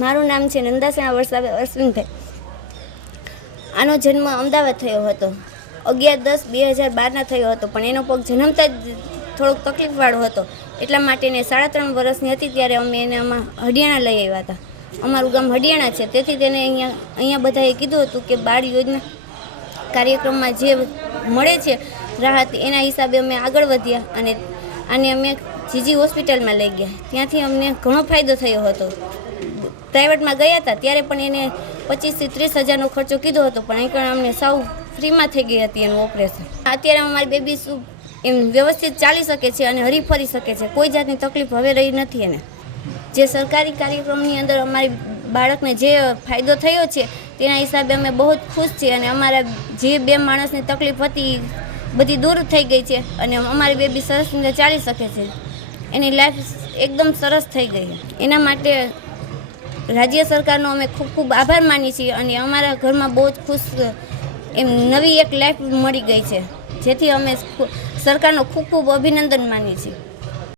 મારું નામ છે નંદાસણા વરસાવે અશ્વિનભાઈ. આનો જન્મ અમદાવાદ થયો હતો. 11/10/2012 થયો હતો, પણ એનો પગ જન્મતા જ થોડોક તકલીફવાળો હતો. એટલા માટે એને 3.5 વર્ષની હતી ત્યારે અમે એને હડિયાણા લઈ આવ્યા હતા. અમારું ગામ હડિયાણા છે, તેથી તેને અહીંયા બધાએ કીધું હતું કે બાળ યોજના કાર્યક્રમમાં જે મળે છે રાહત, એના હિસાબે અમે આગળ વધ્યા અને આને અમે જીજી હોસ્પિટલમાં લઈ ગયા. ત્યાંથી અમને ઘણો ફાયદો થયો હતો. પ્રાઇવેટમાં ગયા હતા ત્યારે પણ એને 25,000 થી 30,000નો ખર્ચો કીધો હતો, પણ અહીં અમને સાવ ફ્રીમાં થઈ ગઈ હતી એનું ઓપરેશન. અત્યારે અમારી બેબી એમ વ્યવસ્થિત ચાલી શકે છે અને હરીફરી શકે છે. કોઈ જાતની તકલીફ હવે રહી નથી એને. જે સરકારી કાર્યક્રમની અંદર અમારી બાળકને જે ફાયદો થયો છે તેના હિસાબે અમે બહુ જ ખુશ છીએ અને અમારા જે 2 માણસની તકલીફ હતી બધી દૂર થઈ ગઈ છે અને અમારી બેબી સરસ રીતે ચાલી શકે છે. એની લાઈફ એકદમ સરસ થઈ ગઈ. એના માટે રાજ્ય સરકારનો અમે ખૂબ ખૂબ આભાર માનીએ છીએ અને અમારા ઘરમાં બહુ જ ખુશ એમ નવી એક લાઈફ મળી ગઈ છે, જેથી અમે સરકારનો ખૂબ ખૂબ અભિનંદન માનીએ છીએ.